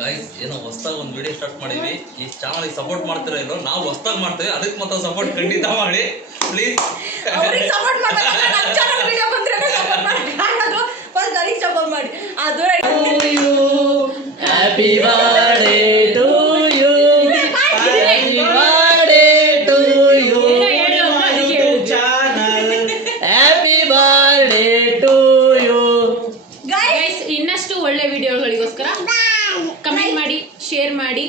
ಗೈಸ್ ಏನೋ ಹೊಸದಾಗಿ ಒಂದು ವಿಡಿಯೋ ಸ್ಟಾರ್ಟ್ ಮಾಡಿದ್ವಿ ಈ ಚಾನಲ್ಗೆ ಸಪೋರ್ಟ್ ಮಾಡ್ತಿರೋ ಇಲ್ಲೋ ನಾವು ಹೊಸದಾಗಿ ಮಾಡ್ತೇವೆ ಅದಕ್ಕೆ ಮತ್ತೆ ಸಪೋರ್ಟ್ ಖಂಡಿತ ಮಾಡಿ ಪ್ಲೀಸ್ ಸಪೋರ್ಟ್ ಮಾಡಿ ಸಪೋರ್ಟ್ ಮಾಡಿ ಅದು happy birthday to you happy birthday to you happy birthday to you guys ಇನ್ನಷ್ಟು ಒಳ್ಳೆ ವಿಡಿಯೋಗಳಿಗೋಸ್ಕರ ಕಮೆಂಟ್ ಮಾಡಿ ಶೇರ್ ಮಾಡಿ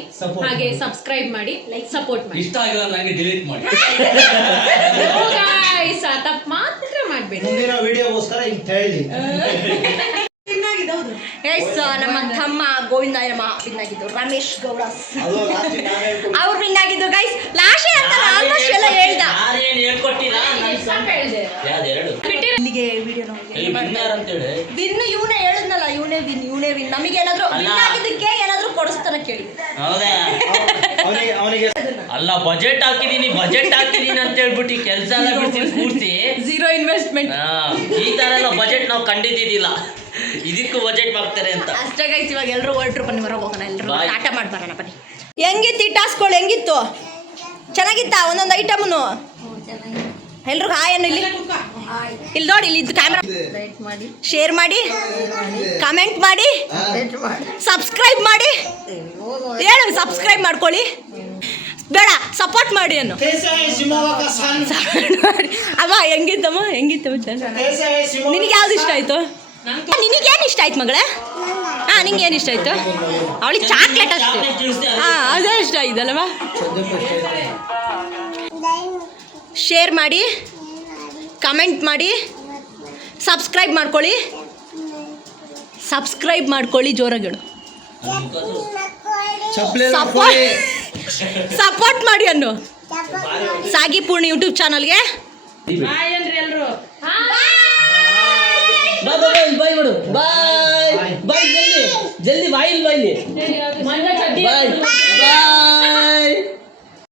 ಹಾಗೆ ಸಬ್ಸ್ಕ್ರೈಬ್ ಮಾಡಿ ಸಪೋರ್ಟ್ ಮಾಡಿ ಇಷ್ಟ ಆಗಿಲ್ಲ ನನಗೆ ಡಿಲೀಟ್ ಮಾಡಿ ಗೈಸ್ ತಪ್ಪು ಮಾತ್ರ ಮಾಡಬೇಡಿ ಮುಂದಿನ ವಿಡಿಯೋಗೋಸ್ಕರ ಹಿಂಗ್ ಹೇಳಿ ನಮ್ಮ ತಮ್ಮ ಗೋವಿಂದಾಯಮ್ಮ ವಿನ್ ಆಗಿದ್ದು ರಮೇಶ್ ಗೌಡಸ್ ಅದು ಲಾಸ್ಟಿಗೆ ನಾವೇ ಹೇಳ್ಕೊಡ್ತೀವಿ. ಅವ್ರು ವಿನ್ ಆಗಿದ್ದು ಗೈಸ್ ಲಾಸ್ಟ್ ಅಂತ ಆಲ್ಮೋಸ್ಟ್ ಎಲ್ಲ ಹೇಳ್ದ ಯಾರೇನು ಹೇಳ್ಕೊಟ್ಟಿಲ್ಲ ಯಾವ್ದೆರಡು ಇಲ್ಲಿಗೆ ವಿಡಿಯೋ ವಿನ್ನರ್ ಅಂತೇಳಿ ವಿನ್ ಇವನೇ ಹೇಳಿದ್ನಲ್ಲ ಇವನೇ ವಿನ್ ನಮಗೆ ಏನಾದ್ರು ವಿನ್ ಆಗಿದ್ದಕ್ಕೆ ಏನಾದ್ರು ಕೊಡಿಸ್ತಾನ ಕೇಳಿ ಹೌದಾ ಅವನಿಗೆ ಅಲ್ಲ ಬಜೆಟ್ ಹಾಕಿದೀನಿ ಅಂತ ಹೇಳ್ಬಿಟ್ಟು ಕೆಲಸ ಎಲ್ಲ ಬಿಡ್ತೀನಿ ಪೂರ್ತಿ ಝೀರೋ ಇನ್ವೆಸ್ಟ್ಮೆಂಟ್ ಈ ತರ ಎಲ್ಲ ಬಜೆಟ್ ನಾವು ಕಂಡಿದ್ದಿಲ್ಲ ಇದಕ್ಕೂ ಬಜೆಟ್ ಮಾಡ್ತಾರೆ ಅಂತ ಅಷ್ಟೇ ಗೈಸ್ ಇವಾಗ ಎಲ್ಲರೂ ಹೊರಟ್ರು ಬನ್ನಿ ಹೊರಗೆ ಹೋಗೋಣ ಎಲ್ಲರೂ Bye. ಟಾಟಾ ಮಾಡಿ ಬರೋಣ ಬನ್ನಿ ಹೆಂಗಿತ್ತು ಈ ಟಾಸ್ಕ್ಗಳು ಹೆಂಗಿತ್ತು ಚೆನ್ನಾಗಿತ್ತಾ ಒಂದೊಂದು ಐಟಮ್ನು ಎಲ್ರಿಗೂ ಹಾಯ್ ಅನ್ನು ಇಲ್ಲಿ ನೋಡಿ ಇಲ್ಲಿ ಕ್ಯಾಮ್ರಾ ಶೇರ್ ಮಾಡಿ ಕಮೆಂಟ್ ಮಾಡಿ ಸಬ್ಸ್ಕ್ರೈಬ್ ಮಾಡಿ ಹೇಳು ಸಬ್ಸ್ಕ್ರೈಬ್ ಮಾಡ್ಕೊಳ್ಳಿ ಬೇಡ ಸಪೋರ್ಟ್ ಮಾಡಿ ಅನ್ನು ಅವ ಹೆಂಗಿತ್ತಮ್ಮ ನಿನಗೆ ಯಾವ್ದು ಇಷ್ಟ ಆಯ್ತು ನಿನಗೇನು ಇಷ್ಟ ಆಯ್ತು ಮಗಳೇ ನಿಂಗೆ ಏನು ಇಷ್ಟ ಆಯ್ತು ಅವಳಿಗೆ ಚಾಕ್ಲೇಟ್ ಅಷ್ಟೇ ಅದೇ ಇಷ್ಟ ಆಯ್ತಲ್ವಾ ಶೇರ್ ಮಾಡಿ ಕಮೆಂಟ್ ಮಾಡಿ ಸಬ್ಸ್ಕ್ರೈಬ್ ಮಾಡ್ಕೊಳ್ಳಿ ಜೋರಾಗಿ ಹೇಳು ಸಪೋರ್ಟ್ ಮಾಡಿ ಅನ್ನು ಸಾಗಿ ಪೂರ್ಣಿ ಯೂಟ್ಯೂಬ್ ಚಾನಲ್ಗೆ ಬಾಯ್ ಅಂದ್ರೆ ಎಲ್ರು ಬಾಯ್ ಮಾಡು ಬಾಯ್ ಜಲ್ದಿ ಬಾಯ್ ಮಂಜ ಚಡ್ಡಿ ಬಾಯ್